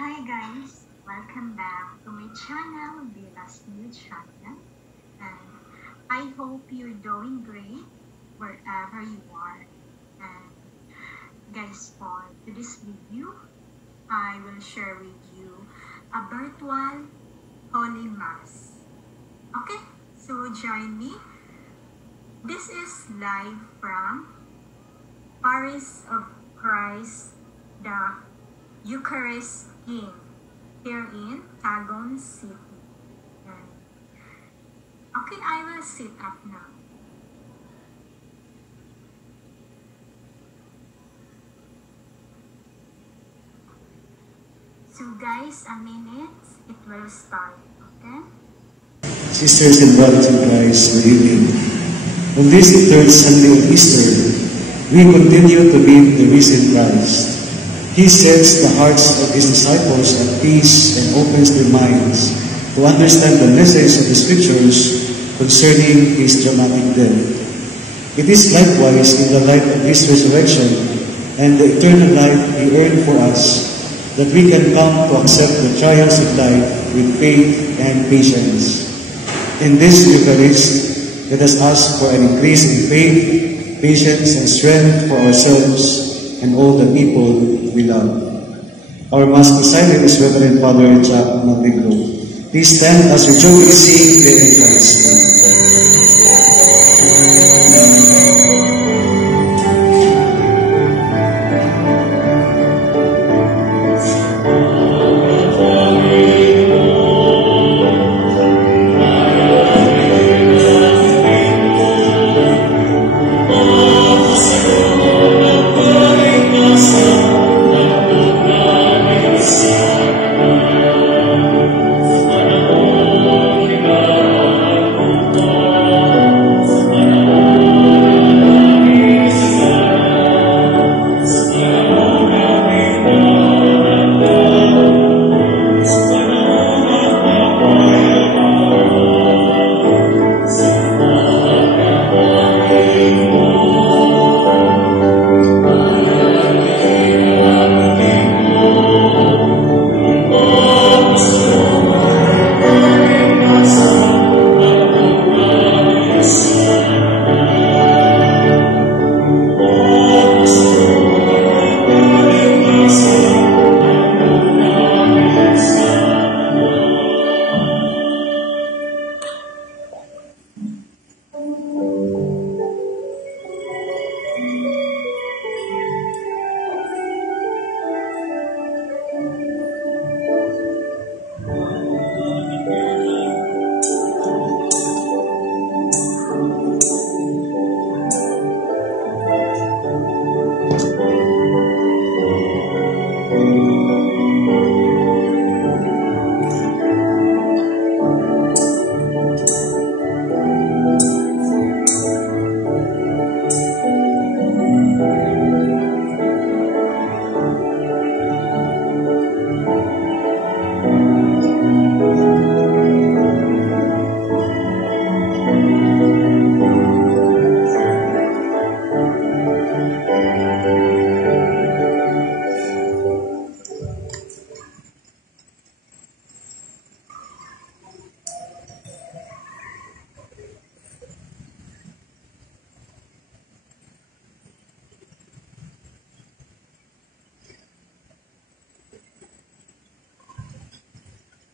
Hi guys, welcome back to my channel, Villa's New Channel, and I hope you're doing great wherever you are. And guys, for today's video, I will share with you a virtual Holy Mass. Okay, so join me. This is live from Paris of Christ, the Eucharist King, here in Tagon City. Okay, I will sit up now. So guys, a minute, it will start, okay? Sisters and brothers in Christ, good evening. On this third Sunday of Easter, we continue to meet the risen Christ. He sets the hearts of his disciples at peace and opens their minds to understand the message of the Scriptures concerning his dramatic death. It is likewise in the light of his resurrection and the eternal life he earned for us that we can come to accept the trials of life with faith and patience. In this Eucharist, let us ask for an increase in faith, patience, and strength for ourselves and all the people we love. Our Mass presiding is Reverend Father Jack Montenegro. Please stand as we join to sing the entrance hymn.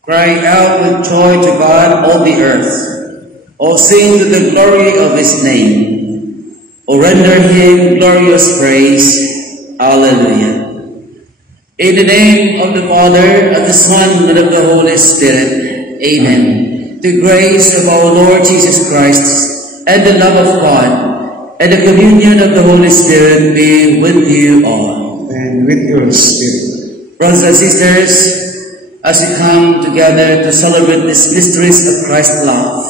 Cry out with joy to God, all the earth. O sing to the glory of his name. O render him glorious praise. Alleluia. In the name of the Father, of the Son, and of the Holy Spirit. Amen. The grace of our Lord Jesus Christ, and the love of God, and the communion of the Holy Spirit be with you all. And with your spirit. Brothers and sisters, as we come together to celebrate these mysteries of Christ's love,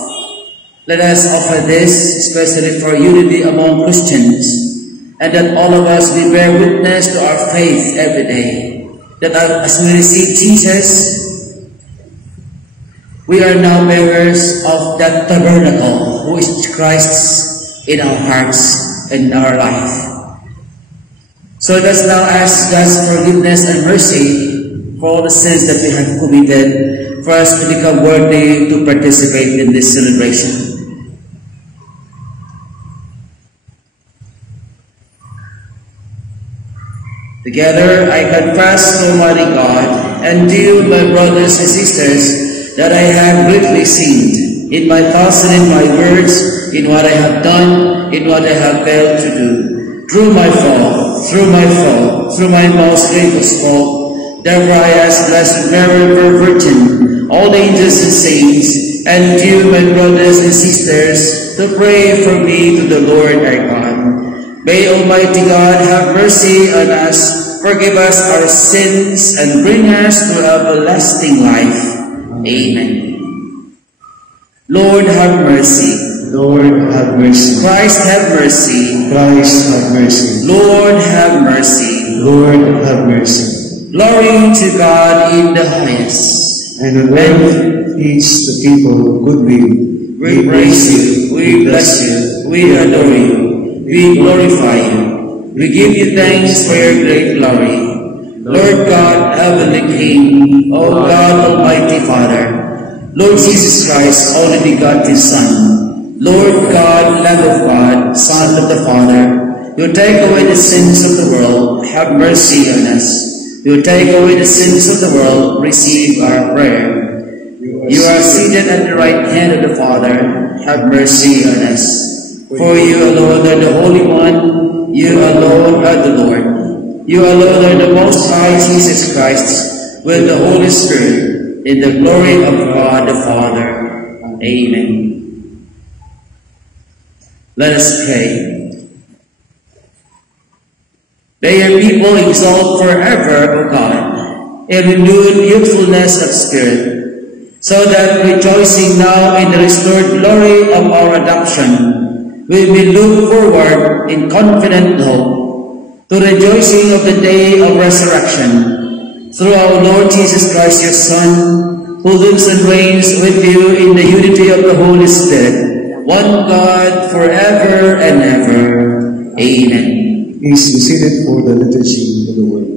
let us offer this especially for unity among Christians, and that all of us will bear witness to our faith every day, that as we receive Jesus, we are now bearers of that tabernacle, who is Christ in our hearts and in our life. So let us now ask God's forgiveness and mercy for all the sins that we have committed, for us to become worthy to participate in this celebration. Together, I confess to Almighty God and to you, my brothers and sisters, that I have greatly sinned in my thoughts and in my words, in what I have done, in what I have failed to do. Through my most grievous fault. Therefore I ask Blessed Mary, Virgin Virgin, all the angels and saints, and you, my brothers and sisters, to pray for me to the Lord our God. May Almighty God have mercy on us, forgive us our sins, and bring us to everlasting life. Amen. Lord, have mercy. Lord, have mercy. Christ, have mercy. Christ, have mercy. Lord, have mercy. Lord, have mercy. Glory to God in the highest. And on earth peace to people of good will. We praise you, we bless you, we adore you, we glorify you. We give you thanks for your great glory. Lord God, Heavenly King, O God, Almighty Father, Lord Jesus Christ, only begotten Son, Lord God, Lamb of God, Son of the Father, you take away the sins of the world, have mercy on us. You take away the sins of the world, receive our prayer. You are seated at the right hand of the Father, have mercy on us. For you alone are the Holy One, you alone are the Lord. You alone are the Most High Jesus Christ, with the Holy Spirit, in the glory of God the Father. Amen. Let us pray. May your people exalt forever, O God, a renewed youthfulness of spirit, so that rejoicing now in the restored glory of our adoption, we may look forward in confident hope to rejoicing of the day of resurrection, through our Lord Jesus Christ, your Son, who lives and reigns with you in the unity of the Holy Spirit, one God, forever and ever. Amen. Please be seated for the liturgy of the word.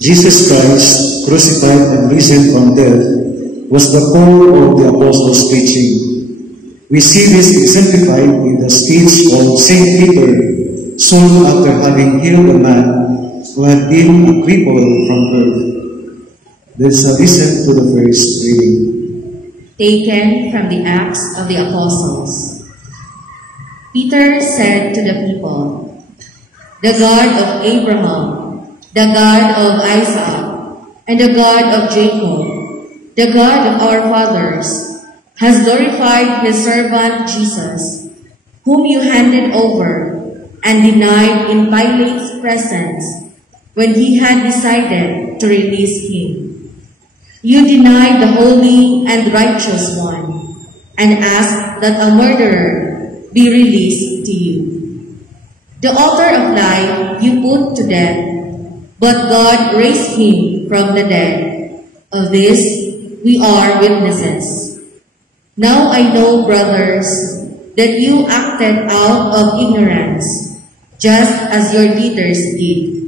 Jesus Christ, crucified and risen from death, was the core of the apostles' preaching. We see this exemplified in the speech of St. Peter soon after having healed a man who had been a cripple from birth. Let's listen to the first reading. Taken from the Acts of the Apostles. Peter said to the people, "The God of Abraham, the God of Isaac, and the God of Jacob, the God of our fathers, has glorified his servant Jesus, whom you handed over and denied in Pilate's presence when he had decided to release him. You denied the Holy and Righteous One, and asked that a murderer be released to you. The author of life you put to death, but God raised him from the dead. Of this we are witnesses. Now I know, brothers, that you acted out of ignorance, just as your leaders did.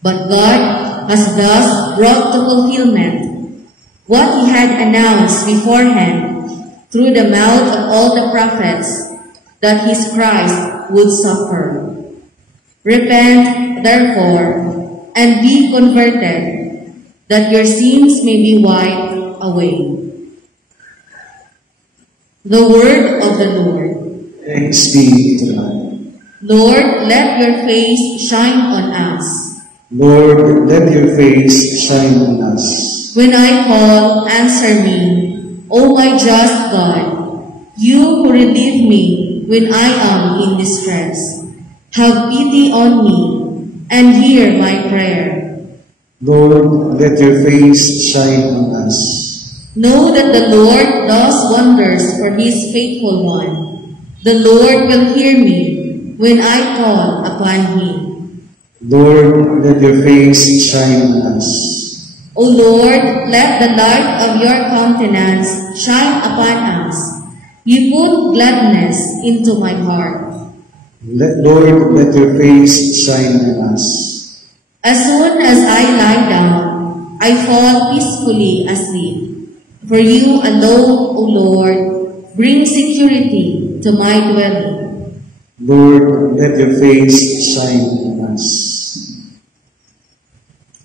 But God has thus brought to fulfillment what he had announced beforehand through the mouth of all the prophets, that his Christ would suffer. Repent, therefore, and be converted, that your sins may be wiped away." The word of the Lord. Thanks be to God. Lord, let your face shine on us. Lord, let your face shine on us. When I call, answer me, O my just God, you who relieve me when I am in distress. Have pity on me and hear my prayer. Lord, let your face shine on us. Know that the Lord does wonders for his faithful one. The Lord will hear me when I call upon him. Lord, let your face shine on us. O Lord, let the light of your countenance shine upon us. You put gladness into my heart. Lord, let your face shine on us. As soon as I lie down, I fall peacefully asleep. For you alone, O Lord, bring security to my dwelling. Lord, let your face shine on us.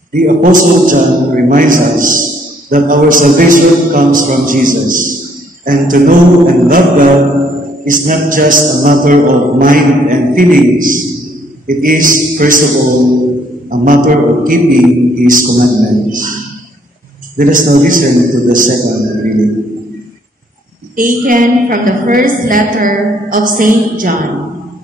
The Apostle John reminds us that our salvation comes from Jesus, and to know and love God is not just a matter of mind and feelings. It is, first of all, a matter of keeping His commandments. Let us now listen to the second reading. Taken from the first letter of St. John.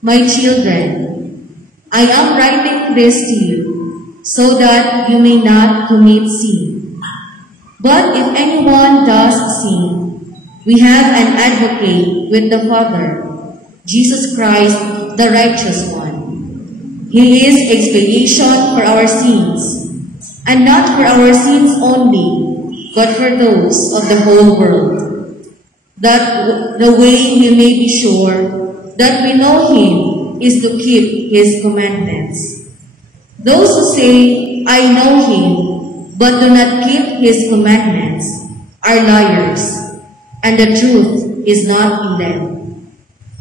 My children, I am writing this to you, so that you may not commit sin. But if anyone does sin, we have an advocate with the Father, Jesus Christ, the righteous one. He is expiation for our sins, and not for our sins only, but for those of the whole world. That the way we may be sure that we know Him is to keep His commandments. Those who say, I know Him, but do not keep His commandments, are liars, and the truth is not in them.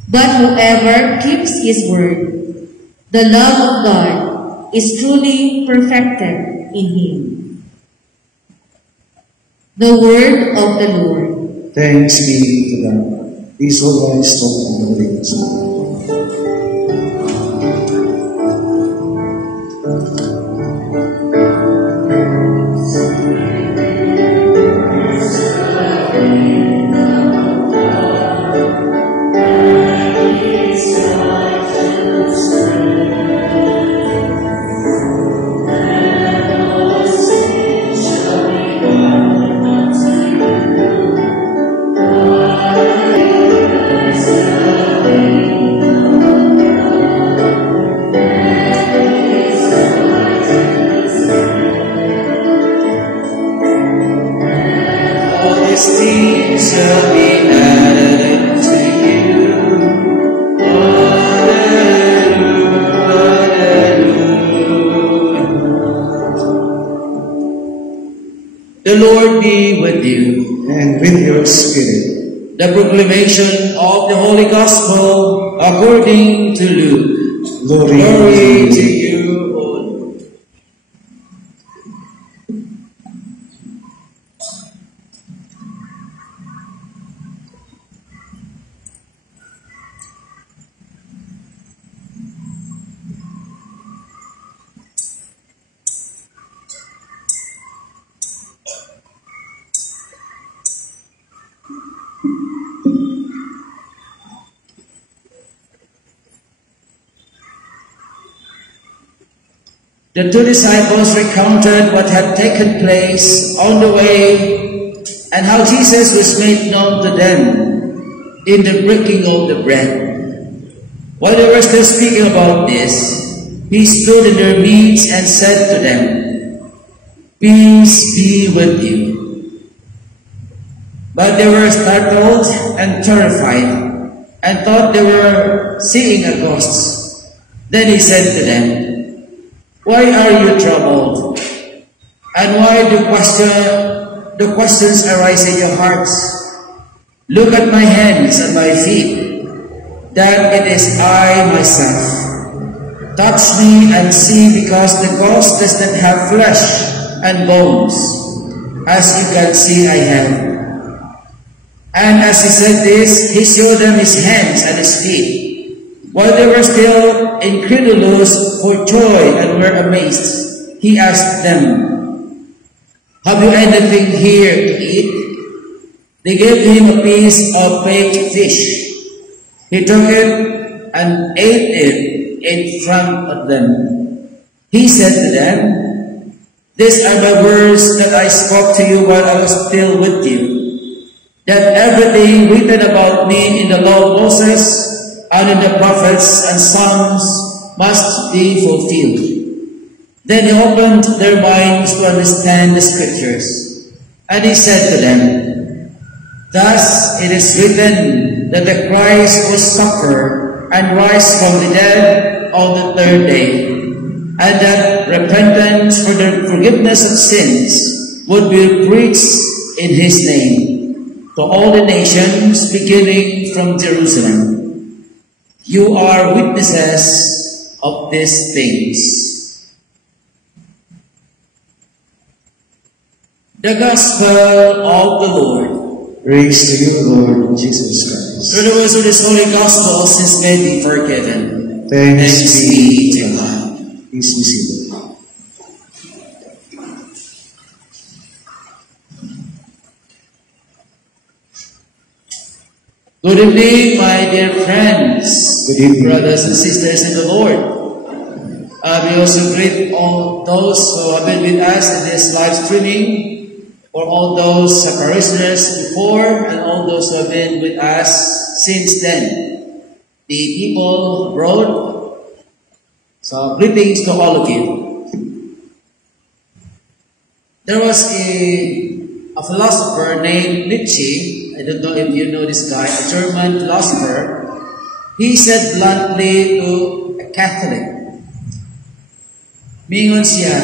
But whoever keeps His word, the love of God is truly perfected in him. The word of the Lord. Thanks be to God. Please all rise to the Holy Gospel. The Lord be with you. And with your spirit. The proclamation of the Holy Gospel according to Luke. Glory to you, O Lord. The two disciples recounted what had taken place on the way and how Jesus was made known to them in the breaking of the bread. While they were still speaking about this, he stood in their midst and said to them, "Peace be with you." But they were startled and terrified and thought they were seeing a ghost. Then he said to them, "Why are you troubled? And why do questions arise in your hearts? Look at my hands and my feet, that it is I myself. Touch me and see, because the ghost does not have flesh and bones, as you can see I have." And as he said this, he showed them his hands and his feet. While they were still incredulous for joy and were amazed, he asked them, "Have you anything here to eat?" They gave him a piece of baked fish. He took it and ate it in front of them. He said to them, "These are the words that I spoke to you while I was still with you, that everything written about me in the law of Moses and in the prophets and Psalms must be fulfilled." Then he opened their minds to understand the scriptures, and he said to them, "Thus it is written that the Christ will suffer and rise from the dead on the third day, and that repentance for the forgiveness of sins would be preached in his name to all the nations, beginning from Jerusalem. You are witnesses of these things. The Gospel of the Lord. Praise to you, Lord Jesus Christ. Through the words of this Holy Gospel, sins may be forgiven. Thanks be to God. Please be seated. Good evening, my dear friends, Good evening. brothers and sisters in the Lord. We also greet all those who have been with us in this live streaming, for all those parishioners before, and all those who have been with us since then. The people abroad, so greetings to all of you. There was a philosopher named Nietzsche. I don't know if you know this guy, a German philosopher. He said bluntly to a Catholic, mingon siya,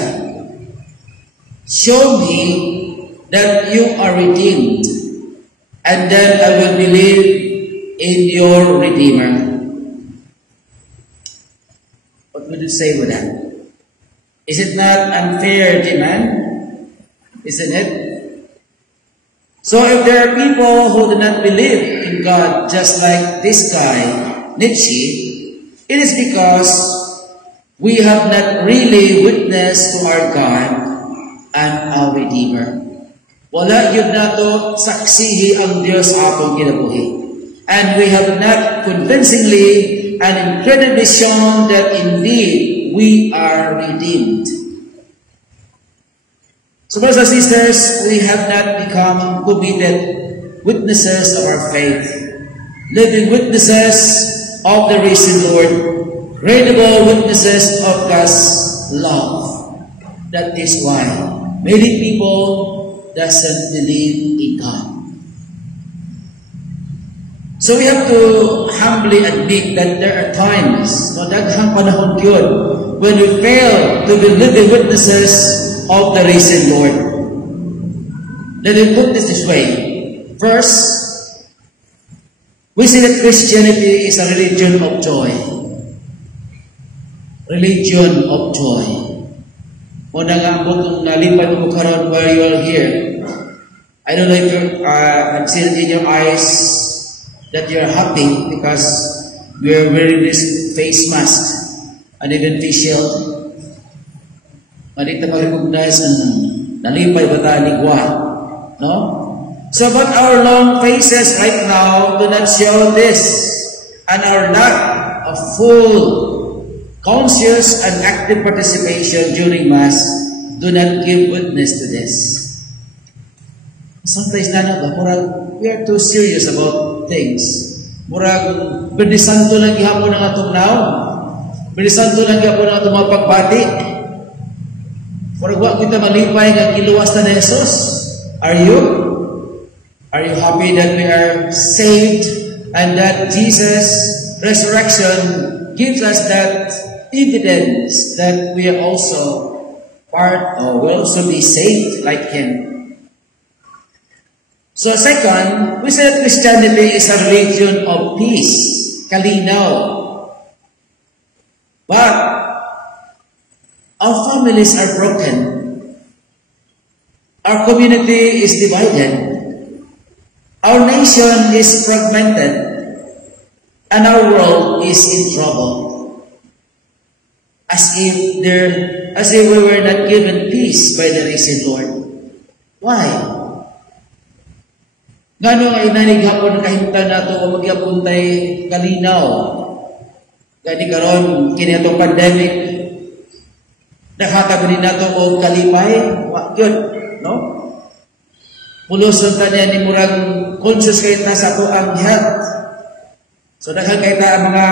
show me that you are redeemed, and then I will believe in your Redeemer. What would you say with that? Is it not unfair demand? Isn't it? So if there are people who do not believe in God, just like this guy, Nietzsche, it is because we have not really witnessed to our God and our Redeemer. Wala yun nato saksihi ang Diyos atong kinabuhi. And we have not convincingly and incredibly shown that indeed we are redeemed. So brothers and sisters, we have not become committed witnesses of our faith, living witnesses of the risen Lord, credible witnesses of God's love. That is why many people doesn't believe in God. So we have to humbly admit that there are times, no, daghang panahon yun, when we fail to be living witnesses of the risen Lord. Let me put this way. First, we see that Christianity is a religion of joy. Religion of joy. Muna nga po kung nalipad mo karon while you are here, I don't know if I've seen in your eyes that you are happy because we are wearing this face mask and even face shield. Manita ma-recognize nalipay ba tayo ligwa? No? So but our long faces right now do not show this, and our lack of full, conscious and active participation during Mass do not give witness to this. Sometimes we are too serious about things. Murag, Berdisanto lang gihapon ang atong naon. Berdisanto lang gihapon ang atong mga pagbati. Murag wa kita malipay nga giluwas na ni Jesus. Are you? Are you happy that we are saved and that Jesus' resurrection gives us that evidence that we are also part or will also be saved like Him? So second, we say that Christianity is a religion of peace, kalinaw. But our families are broken. Our community is divided. Our nation is fragmented. And our world is in trouble. As if we were not given peace by the risen Lord. Why? Ngano ay nanigapon kahimtan nato o magyapon tay kalinaw. Gani karon kini atong pandemic. Nakataguni nato og kalipay, wa gyud, no? Puluson ta niya ni murag conscious kay ta sa ato ang health. So daghang kay ta ang mga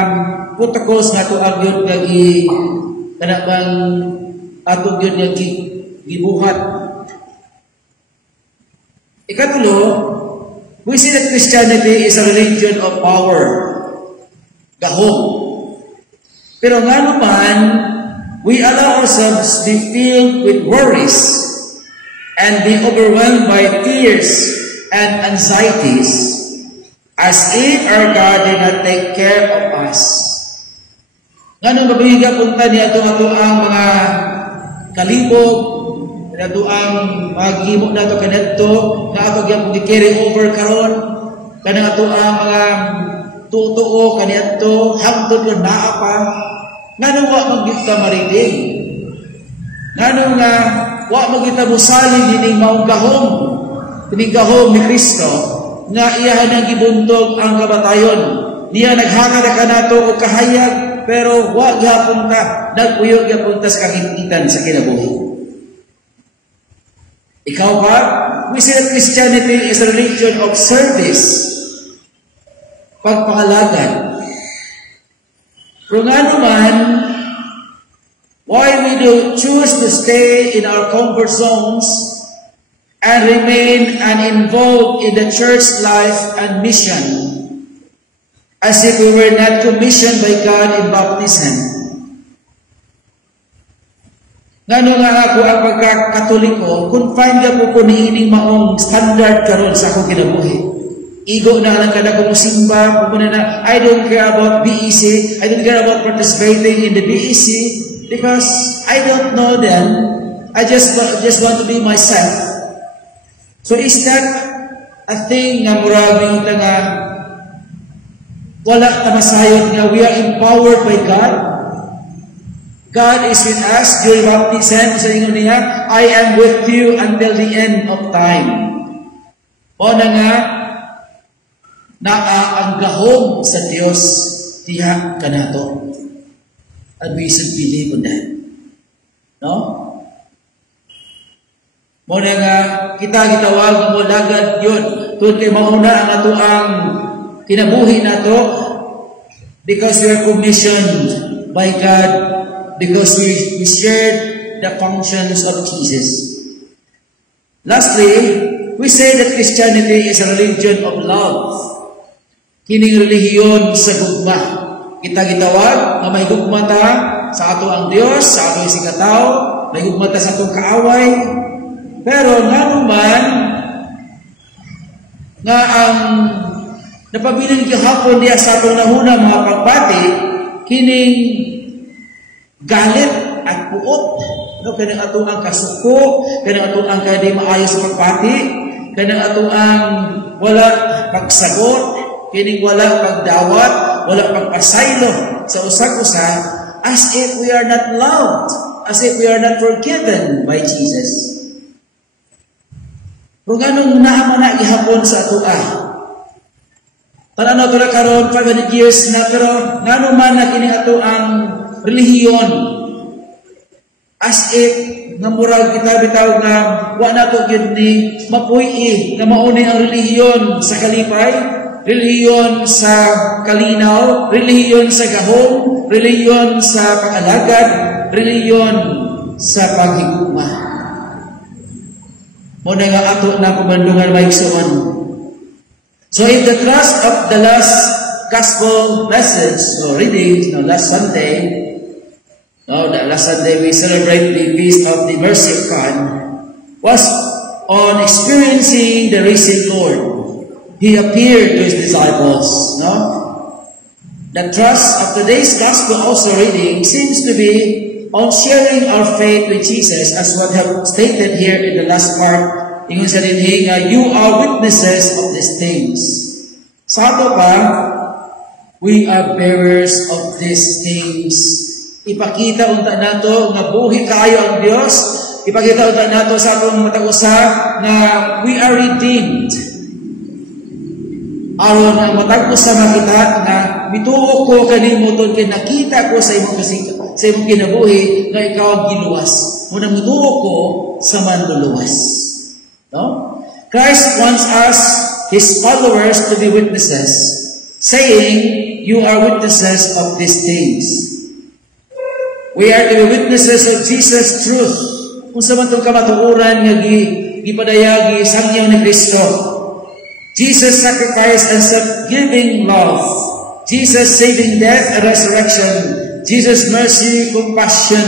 protocols nga ato ang gyud kagi kanang ato gyud nga gibuhat. Ikatulo, we see that Christianity is a religion of power. gahom. Pero nga naman, we allow ourselves to be filled with worries and be overwhelmed by fears and anxieties as if our God did not take care of us. Nga nung mabihiga punta niya ito ang mga kalibog, ito ang maghimok na ito kanito, na ito yung carry over karon, kanang ito ang mga tutuo kanito, hangtod yung naapa, nga nung wak magkita mariting. Nga nung wak magkita musaling hining maong gahom, hining gahom ni Kristo, nga iyahan ang gibuntog ang kabatayon. Niya naghangad ka nato o kahayag, pero wak gapon ta, nagpuyog gapon ta sa kahingitan sa kinabuhi. Ikaw ba? We say that Christianity is a religion of service. Pagpangalagan. Pero nga naman, why we do choose to stay in our comfort zones and remain uninvolved in the church life and mission, as if we were not commissioned by God in baptism. Ngano nga ako ang pagkakatoliko, confined ka po niining maong standard karon sa akong kinabuhi. Igo na lang kada kong simba, kumuna na, I don't care about BEC, I don't care about participating in the BEC, because I don't know them, I just want to be myself. So is that a thing nga murabing ita nga, wala tamasayot nga, we are empowered by God? God is with us during baptism. Sa inyo niya, I am with you until the end of time. O na nga, ang gahom sa Diyos, tiyak ka na to. And we should believe in that. No? O na nga, kita gitawag mo lagad yun. Tuwad kay mauna ang ato ang kinabuhi na to, because we are commissioned by God, because we shared the functions of Jesus. Lastly, we say that Christianity is a religion of love. Kining relihiyon sa gugma. Kita gitawag na may gugma ta sa ato ang Dios, sa ato isang katao, may gugma ta sa atong kaaway. Pero nga naman, nga ang napabiling gihapon diya sa atong nahuna mga pagbati, kining galit at puot, no, kanang atong ang kasuko, kanang atong ang kadi maayo sa pagbati, kanang atong ang wala pagsagot, kining wala pagdawat, wala pagpasaylo sa usag-usa, as if we are not loved, as if we are not forgiven by Jesus. Kung ganong naman na ihapon sa atua, tananaw ko na karon 500 years na, pero ngano man na kining ato ang relihiyon, as if nga murag kita bitaw na wa nato gyud ni mapuy nga mauni ang relihiyon sa kalipay, relihiyon sa kalinaw, relihiyon sa gahom, relihiyon sa pag-alagad, relihiyon sa paghigugma. Mo na nga ato na pumandungan maigsuon. So if the thrust of the last gospel message or reading, last Sunday, last Sunday we celebrate the feast of the mercy of God, was on experiencing the risen Lord. He appeared to his disciples. The thrust of today's gospel also reading seems to be on sharing our faith with Jesus, as what I have stated here in the last part. Ingon sa dinhi nga, you are witnesses of these things. Sa ato pa, we are bearers of these things. Ipakita unta nato nga buhi kaayo ang Dios. Ipakita unta nato sa atong matag-usa nga we are redeemed. Aron ang matag-usa makita nga mituo ko kanimo tungod kay nakita ko sa imong kinabuhi nga ikaw ang giluwas. Muna mituo ko sa manluluwas. No? Christ wants us, His followers, to be witnesses, saying, you are witnesses of these things. We are to be witnesses of Jesus' truth. Kung sa man itong kamatuuran nga gipadayagi sangyaw ni Kristo. Jesus' sacrifice and self-giving love. Jesus' saving death and resurrection, Jesus' mercy, compassion,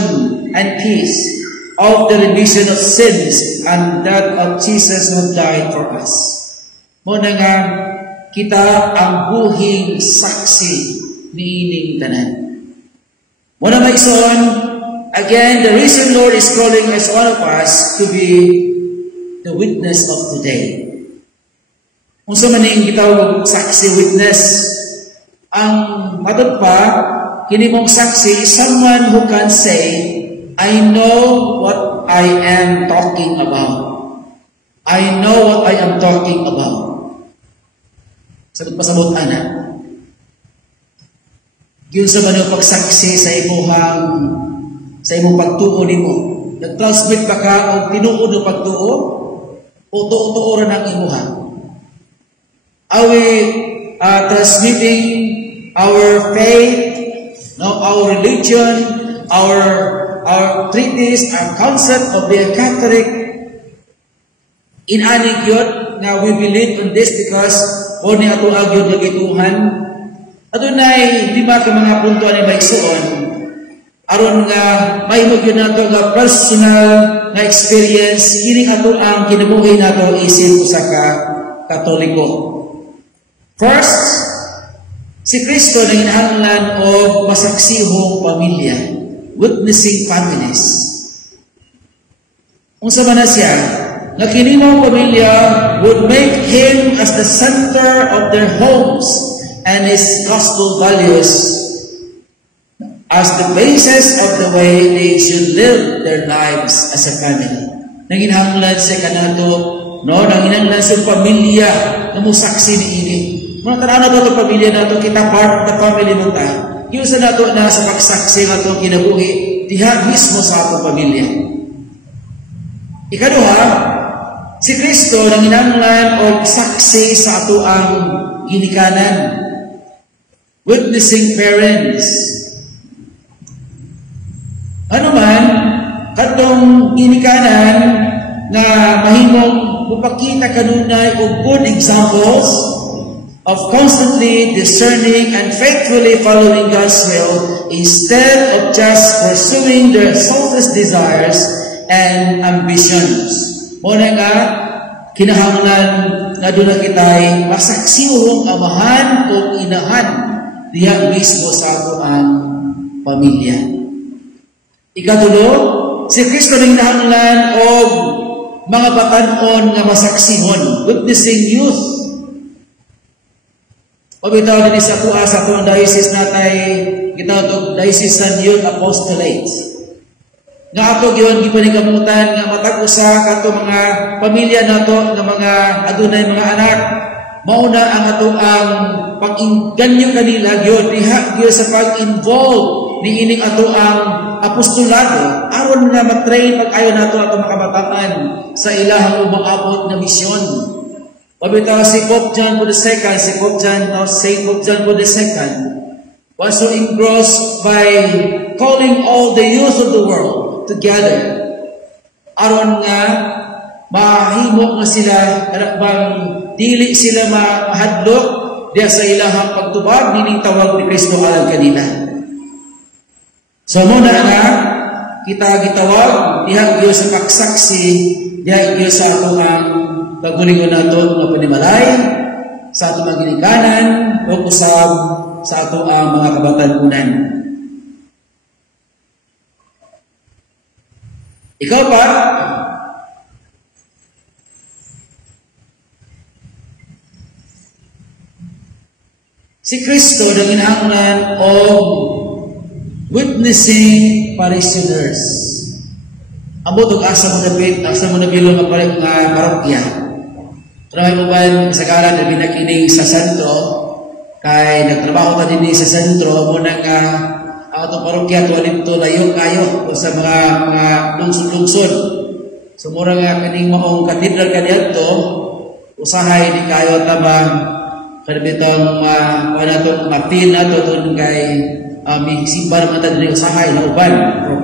and peace, of the remission of sins, and that of Jesus who died for us. Muna nga, kita ang buhing saksi niining tanan. Muna maigsoon, again, the reason Lord is calling us, all of us, to be the witness of today. Kung sa maning gitawag saksi, witness, ang matod pa, kini mong saksi, someone who can say, I know what I am talking about. I know what I am talking about. Sabi pasabot ana. Yun sa manong pagsaksi sa imong pagtuo nimo. Nag-transmit ba ka o tinuod ng pagtuo? O tuo-tuo rin ang imuha? Are we transmitting our faith, our religion, our treatise, our concept of the Catholic in anig yun na we believe in this because o ni ato agyod nagituhan adunay lima ka mga puntuan ni maigsuon aron nga mahimog yun nato nga personal nga experience kini ato ang kinabuhi nato isip usa ka Katoliko. First, si Kristo na hinahanglan o masaksihong pamilya, witnessing families. Unsa man na siya, nga kini mong pamilya would make Him as the center of their homes and His gospel values as the basis of the way they should live their lives as a family. Nanginhanglan siya kanato, nanginhanglan siya pamilya na musaksi ni ini. Mga tanana ba itong pamilya nato, kita part of the family mo ta. Iusa nato na sa pagsaksi nga itong kinabuhi, diha mismo sa atong pamilya. Ikaduha, si Kristo nanginanglan o saksi sa ato ang ginikanan. Witnessing parents. Ano man, katong ginikanan na mahimong mupakita kanunay o good examples of constantly discerning and faithfully following God's will instead of just pursuing their selfish desires and ambitions. Muna nga, kinahanglan na doon na kita'y masaksiwong amahan o inahan diya mismo sa ato ang pamilya. Ikatulo, si Kristo rin kinahanglan o mga batanon nga masaksihon, witnessing youth. O bitaw din sa kuha sa itong diocese natay gitawag Diocesan Youth Apostolate. Nga ato yun, gipanikamutan nga matag-usa kato mga pamilya nato nga mga adunay mga anak. Mauna ang ato ang pag-ganyo kanila yun, diha yun sa pag-involve ni ining ato ang apostolado aron na matrain pag-ayon nato ato makabataan sa ilahang umangabot na misyon. Pabitaw si Pope John Paul II, Saint Pope John Paul II was so engrossed by calling all the youth of the world together. Aron nga mahimo nga sila bang dili sila mahadlok diya sa ilahang pagtubag nining tawag ni Kristo alang kanila. So muna nga kita gitawag diha gyud sa pagsaksi diha gyud sa atong pagbulingon nato nga panimalay sa atong mga ginikanan o kusab sa atong mga kabatanunan. Ikaw pa, si Kristo na ginahanglan o witnessing parishioners. Ambot og asa mo na bilong nga parokya. Try mo ba sa karan na binakining sa sentro, kay nagtrabaho ta din sa sentro, muna nga ang itong parokya tuwa dito layo kayo sa mga lungsod-lungsod. So mura nga kaning maong katedral kaniyadto, usahay di kayo tabang kanibitang panatong Martin nato doon kay may simba naman tayo din usahay na uban.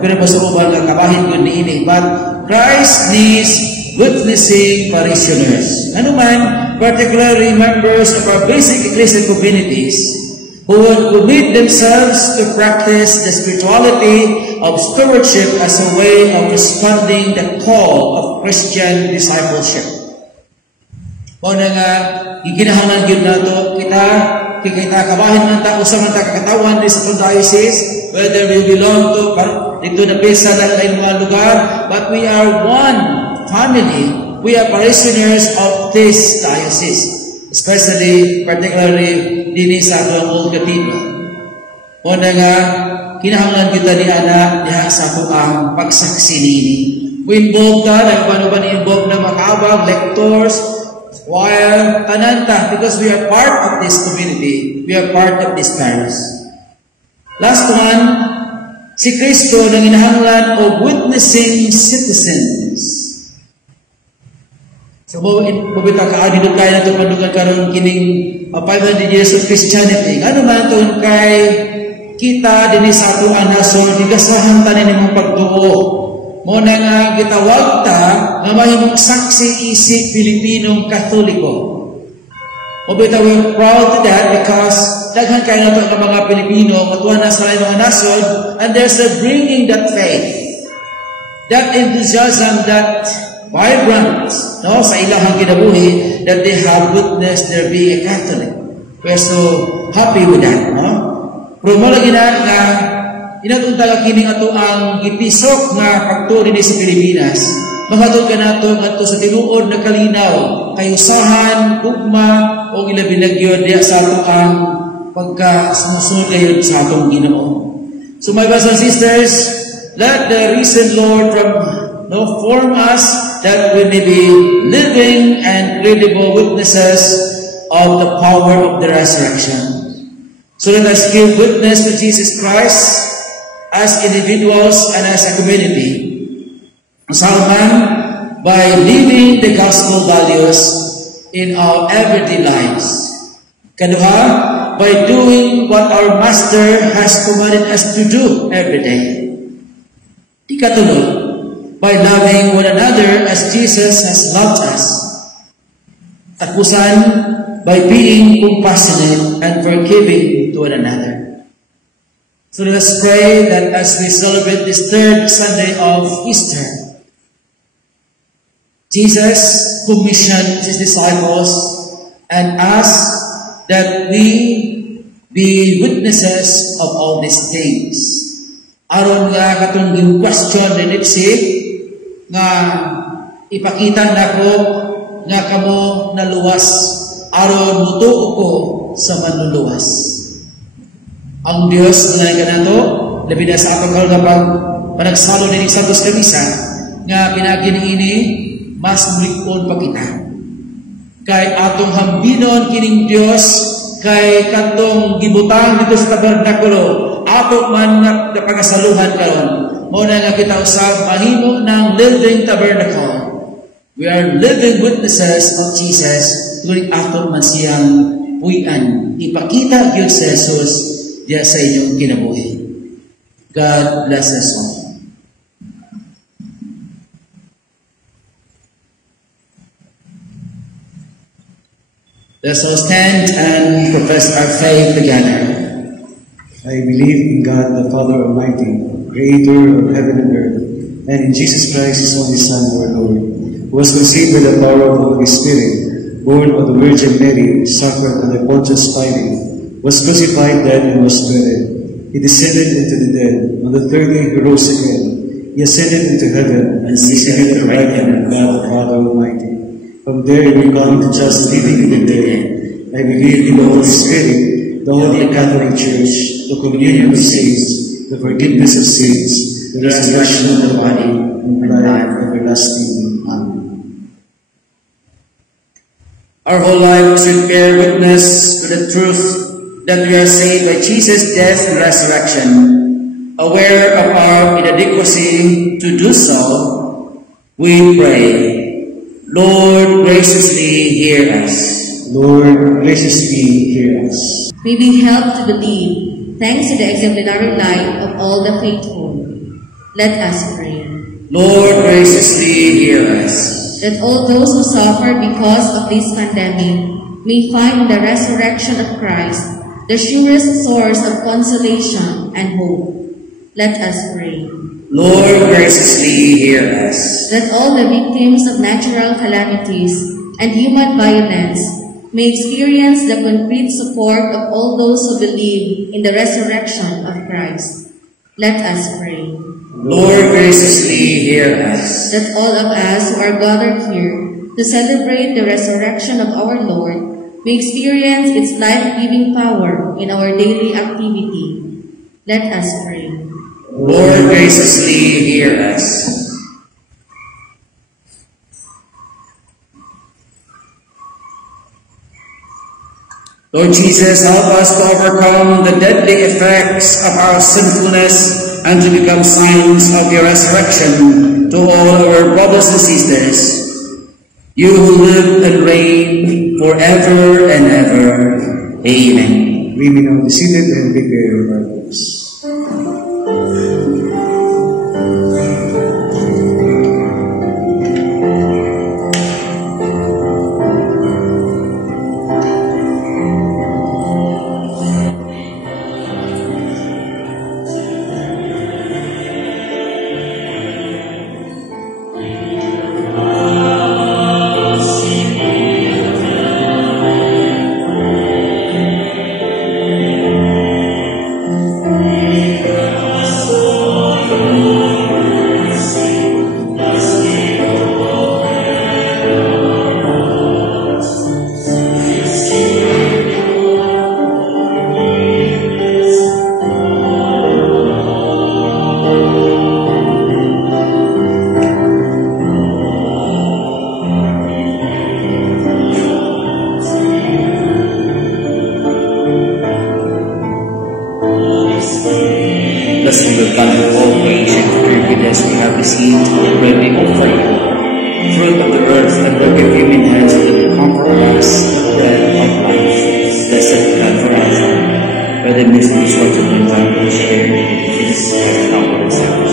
Pero pa sa uban nga kabahin ko ni ini. But Christ needs witnessing parishioners. Ano man, particularly members of our basic Christian communities, who would commit themselves to practice the spirituality of stewardship as a way of responding the call of Christian discipleship. Mao na nga giginahanglan gyud nato kita kabahin man ta usa man ta kakatawan di sa diocese, whether we belong to dito na pesa na lain mga lugar, but we are one family. We are parishioners of this diocese, particularly dini sa atong Old Cathedral. Mao na nga kinahanglan kita ni ana diha sa atong pagsaksi niini. We involve ka na paano ba ni-involve na makabag, lectors, while ananta, because we are part of this community, we are part of this parish. Last one, si Kristo nang inahanglan o witnessing citizens. So, mabita kaadi doon kaya na ito pandugan karon kining 500 years of Christianity. Ano man ito kay kita din sa ato anason, igasahan tanin mong pagtuo. Mo na nga gitawag ta nga mahimong saksi isip Pilipinong Katoliko. Mabita, we're proud to that because daghan kayo na ito ng mga Pilipino katuwa na sa mga nasod, and there's a bringing that faith, that enthusiasm, that vibrant sa ilahang kinabuhi, that they have witnessed their being a Catholic. We're so happy with that. Pero mo lagi na nga inatong kining ato ang gipisok nga pagturi ni sa Pilipinas. Mahatod ka nato ngadto sa tinuod na kalinaw, kayusahan, ugma o ilabi na gyud diha sa ato ang pagka-sumusunod kayo sa atong Ginoo. So my brothers and sisters, let the risen Lord form us that we may be living and credible witnesses of the power of the resurrection. So let us give witness to Jesus Christ as individuals and as a community. Salman, by living the gospel values in our everyday lives. Kaduha, by doing what our Master has commanded us to do every day. Ikatulog, by loving one another as Jesus has loved us. Tapusan, by being compassionate and forgiving to one another. So let us pray that as we celebrate this third Sunday of Easter, Jesus commissioned his disciples and asked that we be witnesses of all these things. Aron nga katong question ni Nipsi nga ipakita nako nga kamo naluwas aron mutuo ko sa manluluwas. Ang Dios nga kanato labi na sa atong karon nga panagsalo ni Santos Kamisa nga pinaginiini mas mulikon pa kita. Kay atong hambinon kining Dios kay katong gibutang dito sa tabernakulo ato man nga pagasaluhan karon. Mao na nga kita usab mahimo ng living tabernacle. We are living witnesses of Jesus tuwing ato man siyang puy-an. Ipakita gyud sa Jesus diya sa inyong kinabuhi. God bless us all. Let us all stand and profess our faith together. I believe in God, the Father Almighty, Creator of heaven and earth, and in Jesus Christ, His only Son, our Lord, who was conceived by the power of the Holy Spirit, born of the Virgin Mary, suffered under Pontius Pilate, was crucified, died, and was buried. He descended into the dead. On the third day He rose again. He ascended into heaven, and is seated at the right hand of God, the Father Almighty. From there He will come to judge the living and the dead. I believe in the Holy Spirit, the Holy Catholic Church, the communion of saints, the forgiveness of sins, the resurrection of the body, and life everlasting. Amen. Our whole life should bear witness to the truth that we are saved by Jesus' death and resurrection. Aware of our inadequacy to do so, we pray. Lord, graciously hear us. Lord, graciously hear us. May we help to believe, thanks to the exemplary life of all the faithful. Let us pray. Lord, graciously hear us. That all those who suffer because of this pandemic may find the resurrection of Christ the surest source of consolation and hope. Let us pray. Lord, graciously hear us. That all the victims of natural calamities and human violence may experience the concrete support of all those who believe in the resurrection of Christ. Let us pray. Lord, graciously hear us. That all of us who are gathered here to celebrate the resurrection of our Lord may experience its life-giving power in our daily activity. Let us pray. Lord, graciously hear us. Lord Jesus, help us to overcome the deadly effects of our sinfulness and to become signs of your resurrection to all our brothers and sisters. You who live and reign forever and ever. Amen. We may now be seated and prepare our books. Blessed the God of all creation, for goodness we have received the bread we offer you, fruit of the earth and work of human hands, that comfort us the bread of life. Blessed God forever, by the mysteries of the divine and share in the gifts of power and sacrifice.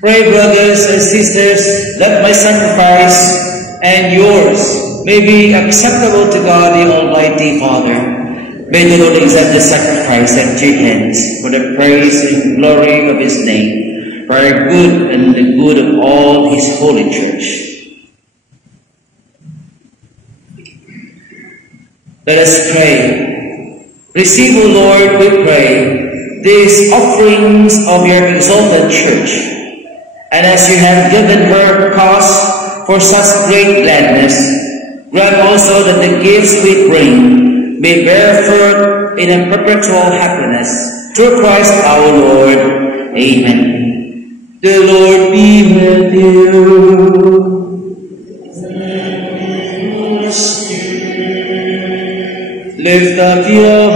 Pray, brothers and sisters, that my sacrifice and yours may be acceptable to God the Almighty Father. May the Lord accept the sacrifice at your hands for the praise and glory of his name, for our good and the good of all his holy church. Let us pray. Receive, O Lord, we pray, these offerings of your exalted church, and as you have given her cause for such great gladness, grant also that the gifts we bring may bear fruit in a perpetual happiness. Through Christ our Lord. Amen. The Lord be with you. Lift up your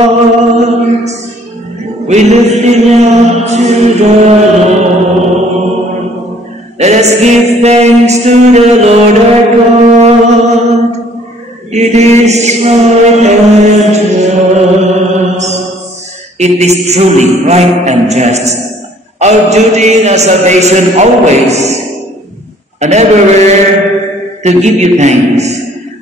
hearts. We lift it up to the Lord. Let us give thanks to the Lord our God. It is right and just. It is truly right and just, our duty in our salvation always and everywhere to give you thanks,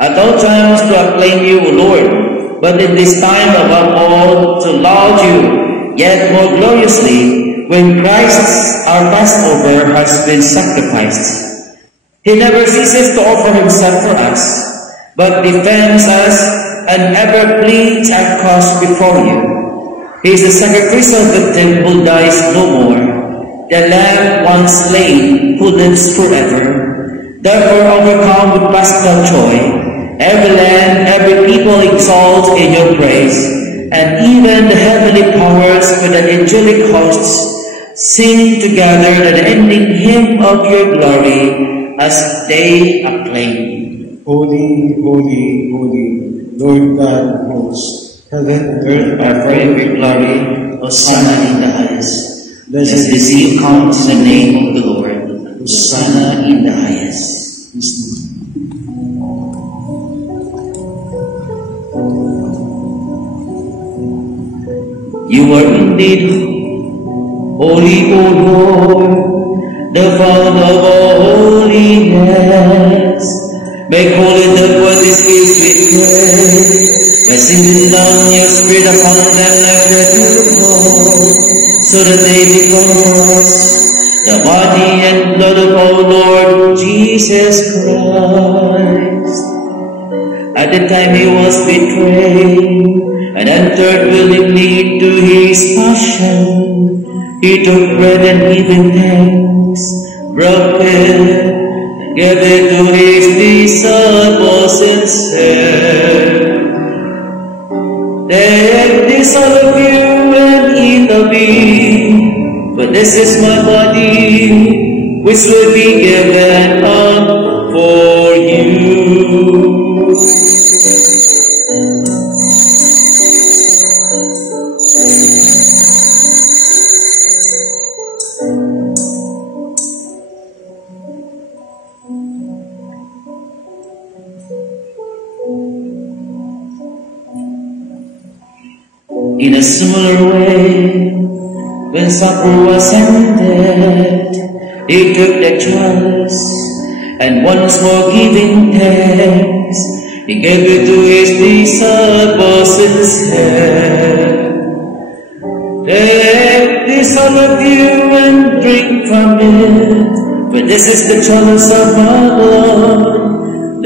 at all times to acclaim you, O Lord, but in this time above all to laud you, yet more gloriously, when Christ our Passover has been sacrificed. He never ceases to offer himself for us, but defends us and ever pleads our cause before you. He is the sacrificial victim who dies no more, the Lamb once slain who lives forever. Therefore, overcome with paschal joy, every land, every people exalt in your praise, and even the heavenly powers with the angelic hosts sing together the ending hymn of your glory as they acclaim. Holy, holy, holy, Lord God of hosts, heaven and earth are full of your glory. Hosanna in the highest. Blessed is he who comes in the name of the Lord. Hosanna in the highest. You are indeed holy, O Lord, the fount of all holiness. Make holy the bodies filled with praise, by sending down your Spirit upon them like the dewfall, so that they become us, the body and blood of our Lord Jesus Christ. At the time he was betrayed and entered willingly into his passion, he took bread and giving thanks, broke it, gave it to his disciples and said, "Take this all of you and eat of it, for this is my body, which will be given up for you." In a similar way, when supper was ended, he took the chalice, and once more giving thanks, he gave it to his disciples and said, "Take this all of you and drink from it, for this is the chalice of my blood,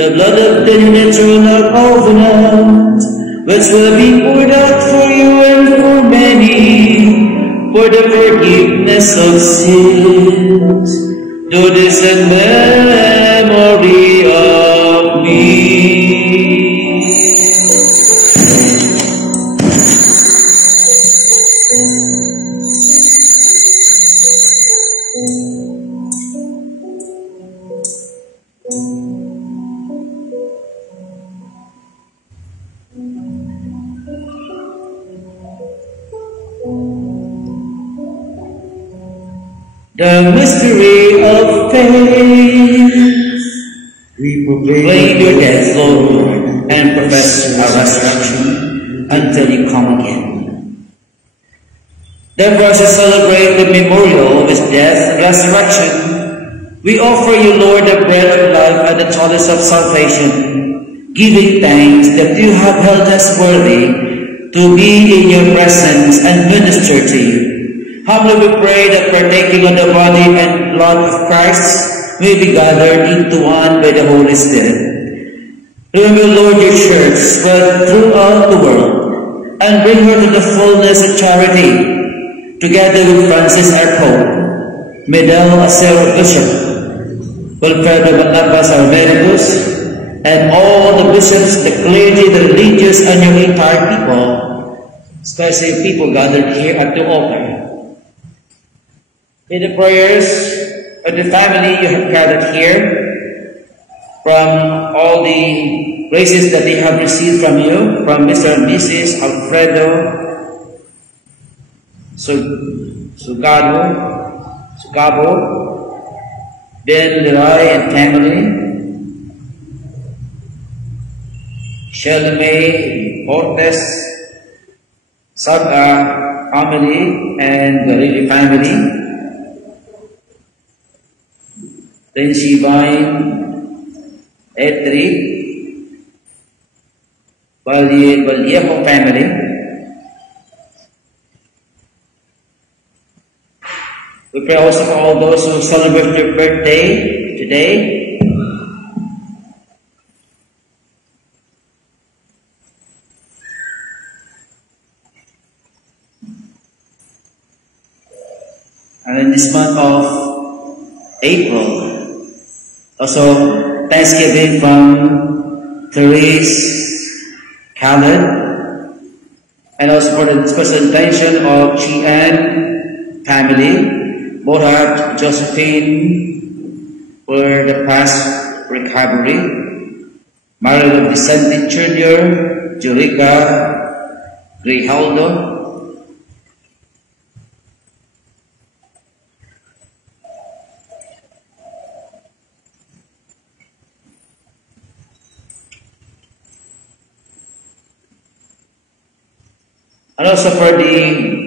the blood of the eternal covenant, which will be poured out for you and for many, for the forgiveness of sins. Do this in memory of me." The mystery of faith. we Proclaim your death, Lord, and profess our resurrection until you come again. Therefore, as we celebrate the memorial of his death and resurrection, we offer you, Lord, the bread of life and the chalice of salvation, giving thanks that you have held us worthy to be in your presence and minister to you. Humbly we pray that partaking of the body and blood of Christ may be gathered into one by the Holy Spirit. Remember, Lord, your church spread throughout the world and bring her to the fullness of charity, together with Francis our Pope, Medel Acero Bishop, Wilfredo Banapas our Emeritus, and all the bishops, the clergy, the religious, and your entire people, especially people gathered here at the altar. In the prayers of the family you have gathered here, from all the graces that they have received from you, from Mr. and Mrs. Alfredo Sugabo, Ben Leroy and family, Shelme, Ortes, Saga family, and the Lily family, then Shivine, Etri, Vallejo family. We pray also for all those who celebrate their birthday today. And in this month of April, also Thanksgiving from Therese Khaled, and also for the special intention of Chian family, Morad Josephine for the past recovery, Marilyn Vicente Jr., Jurica Grijaldo, and also for the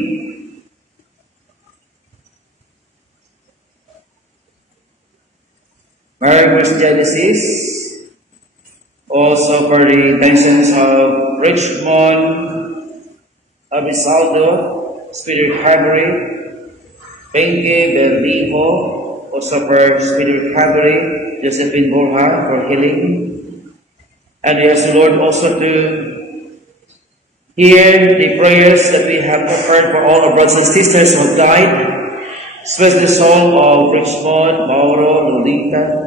Mary's Genesis, also for the intentions of Richmond, Abisaldo, Speedy Recovery, Bengue Berlijo, also for Speedy Recovery, Josephine Borja for healing, and we ask the Lord also to hear the prayers that we have prepared for all our brothers and sisters who have died, especially the soul of Richmond, Mauro, Lolita,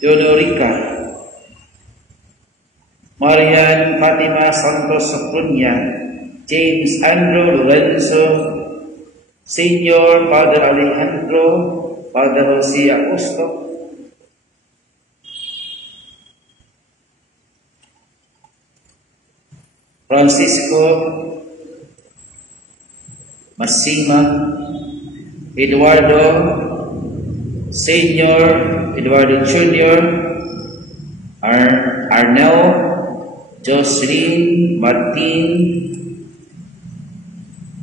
Teodorica, Marian, Fatima, Santos Sapunya, James, Andrew, Lorenzo, Senior, Father Alejandro, Father Jose Acosto, Francisco, Massima, Eduardo, Senior, Eduardo Jr., Arnel, Jocelyn, Martin,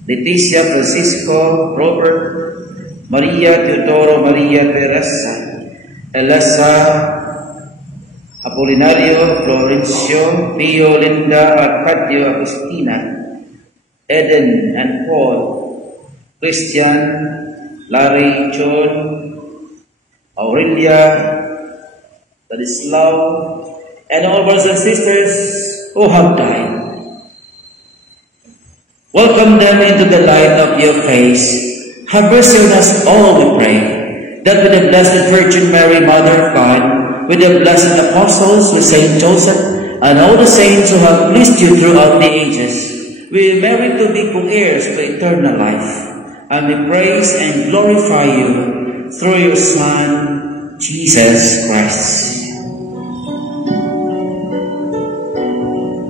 Leticia, Francisco, Robert, Maria, Teodoro, Maria, Teresa, Elasa, Apolinario, Florencio, Pio, Linda, Arcadio, Agustina, Eden and Paul, Christian, Larry, John, Aurelia, Ladislao, and all brothers and sisters who have died. Welcome them into the light of your face. Have mercy on us all, we pray, that with the Blessed Virgin Mary, Mother of God, with the blessed apostles, with Saint Joseph, and all the saints who have pleased you throughout the ages, we merit to be co-heirs to eternal life, and we praise and glorify you through your Son, Jesus Christ.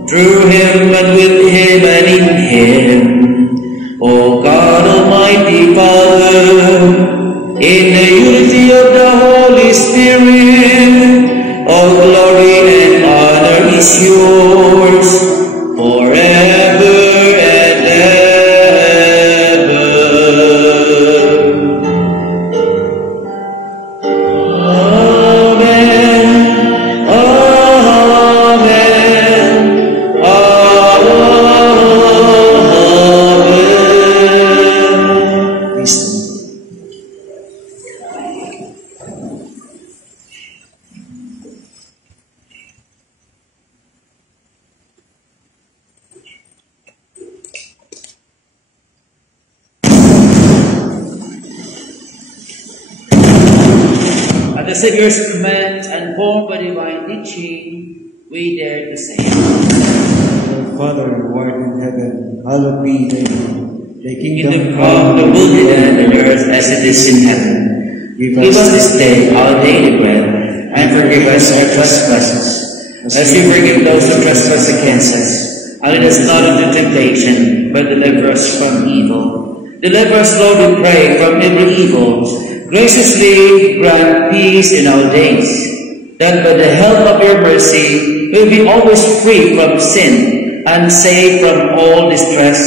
Through him and with him and in him, O God Almighty Father, in the unity of the Holy Spirit, all glory and honor is yours forever and ever. Amen. Amen. Amen. the Savior's command and formed by divine teaching, we dare to say, Our Father, who art in heaven, hallowed be thy name. Thy kingdom come, the will be done on earth as it is in heaven. Give us this day our daily bread, and forgive us our trespasses, as we forgive those who trespass against us. And lead us not into temptation, but deliver us from evil. Deliver us, Lord, we pray, from every evil. Graciously grant peace in our days, that by the help of your mercy we will be always free from sin and safe from all distress,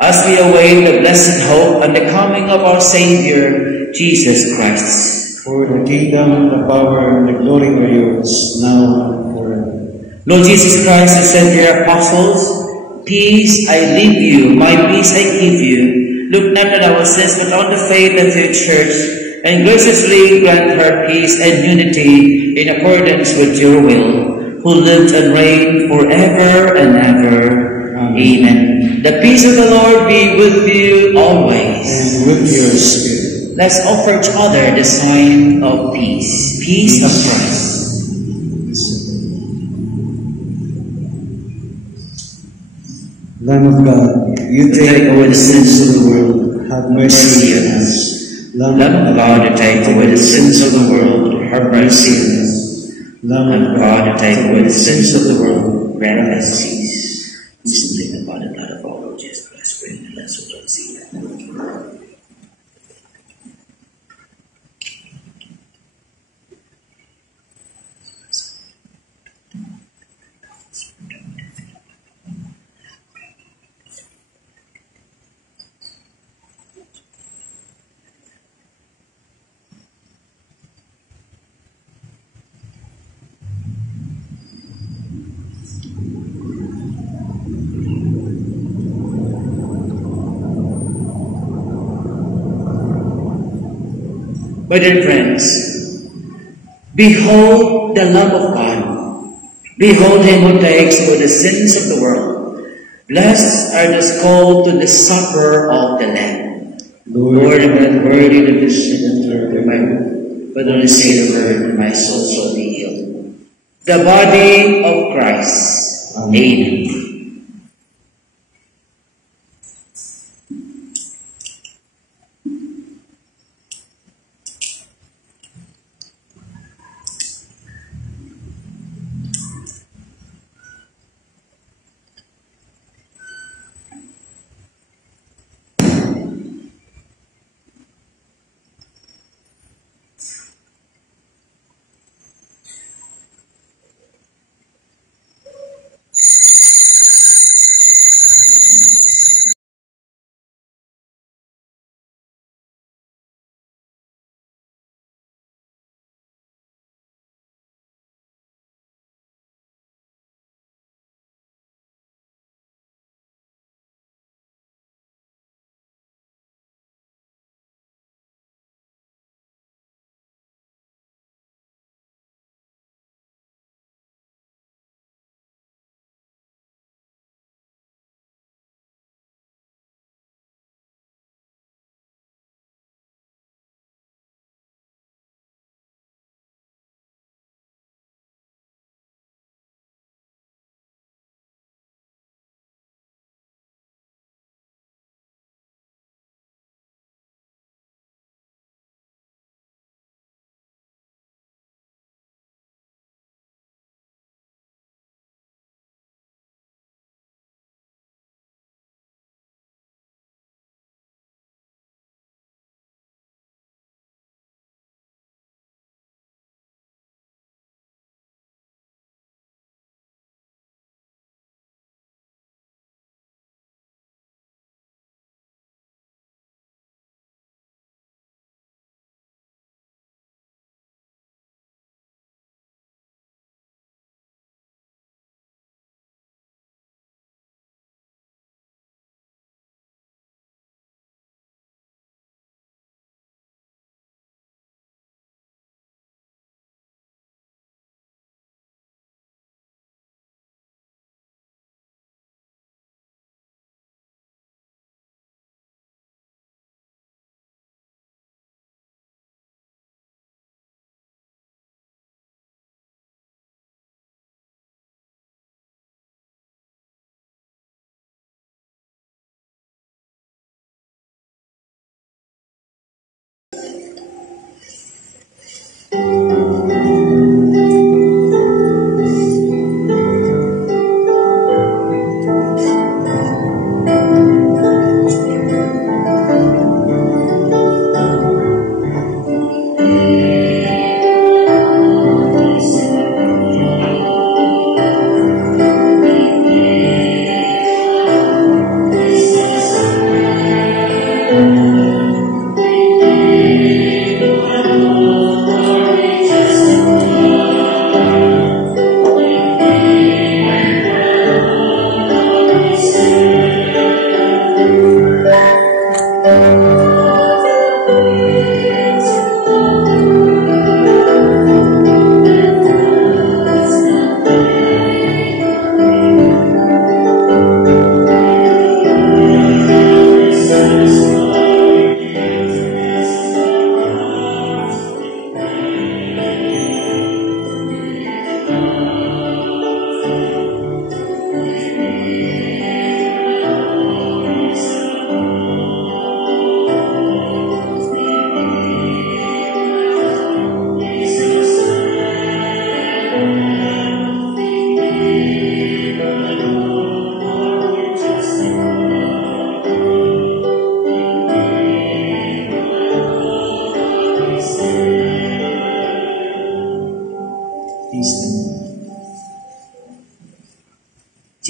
as we await the blessed hope and the coming of our Savior, Jesus Christ. For the kingdom, the power, and the glory are yours, now and forever. Lord Jesus Christ, you said to your apostles, "Peace I leave you, my peace I give you. Look not on our sins, but on the faith of your church, and graciously grant her peace and unity in accordance with your will, who lived and reigned forever and ever. Amen. The peace of the Lord be with you always. And with your spirit. Let's offer each other the sign of peace. Peace of Christ. Lamb of God, you take away the sins of the world, have mercy on us. Lamb of God, you take away the sins of the world, have mercy on us. Lamb of God, you take away the sins of the world, grant us peace. Simply the body and blood of our Lord Jesus Christ, bring the less of us see that. My dear friends, behold the Lamb of God. Behold him who takes away the sins of the world. Blessed are those called to the supper of the Lamb. Lord, I'm not worthy to be under my roof, but only say the word, and my soul shall be healed. The body of Christ. Amen.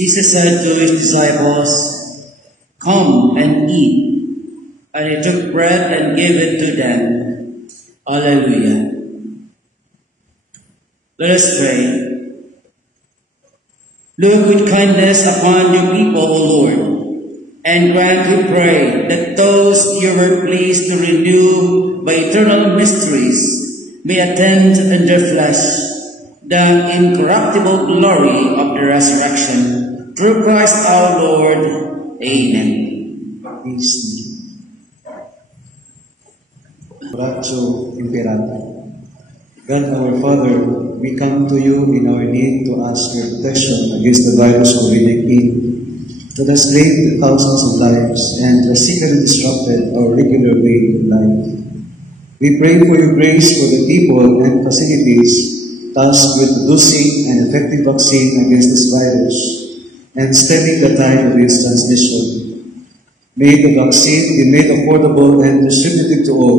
Jesus said to his disciples, "Come and eat." And he took bread and gave it to them. Alleluia. Let us pray. Look with kindness upon your people, O Lord, and grant, we pray, that those you were pleased to renew by eternal mysteries may attend in their flesh the incorruptible glory of the resurrection. Through Christ our Lord. Amen. Oratio Imperata. God our Father, we come to you in our need to ask your protection against the virus COVID-19 that has claimed thousands of lives and drastically disrupted our regular way of life. We pray for your grace for the people and facilities tasked with producing an effective vaccine against this virus and stemming the tide of its transmission. May the vaccine be made affordable and distributed to all,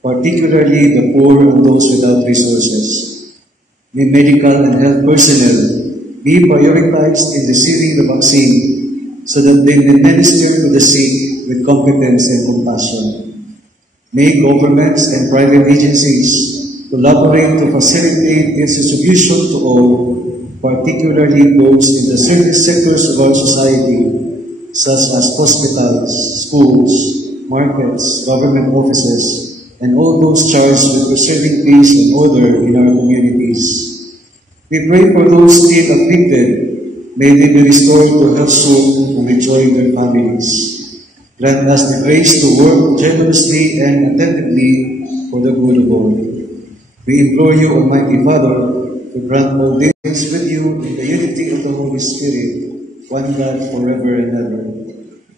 particularly the poor and those without resources. May medical and health personnel be prioritized in receiving the vaccine so that they may minister to the sick with competence and compassion. May governments and private agencies collaborate to facilitate its distribution to all, particularly those in the service sectors of our society, such as hospitals, schools, markets, government offices, and all those charged with preserving peace and order in our communities. We pray for those still afflicted. May they be restored to health soon and rejoin their families. Grant us the grace to work generously and attentively for the good of all. We implore you, Almighty Father, to grant all things with you in the unity of the Holy Spirit, one God forever and ever.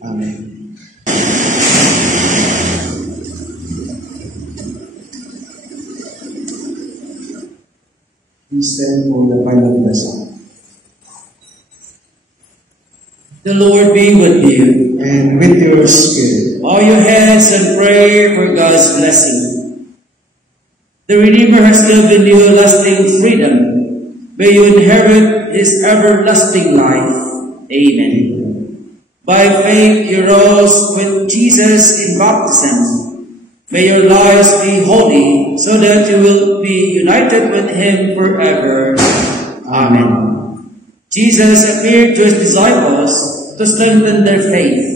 Amen. Please stand for the final blessing. The Lord be with you. And with your spirit. Bow your heads and pray for God's blessing. The Redeemer has given you lasting freedom. May you inherit His everlasting life. Amen. By faith you rose with Jesus in baptism. May your lives be holy, so that you will be united with Him forever. Amen. Jesus appeared to His disciples to strengthen their faith.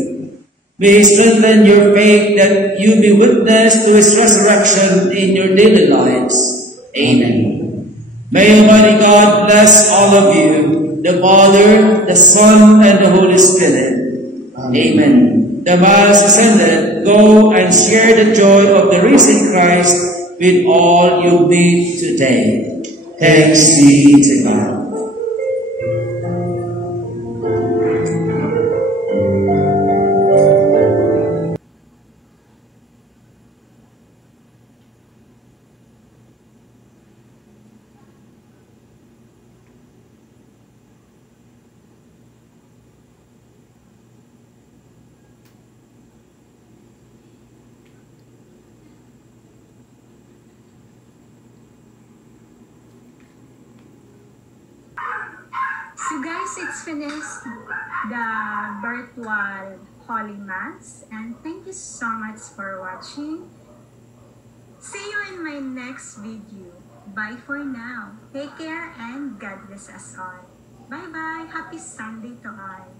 May He strengthen your faith that you be witness to His resurrection in your daily lives. Amen. May Almighty God bless all of you, the Father, the Son, and the Holy Spirit. Amen. The Mass is ended. Go and share the joy of the risen Christ with all you meet today. Thanks be to God. So guys, it's finished the virtual Holy Mass, and thank you so much for watching. See you in my next video. Bye for now. Take care and God bless us all. Bye bye. Happy Sunday to all.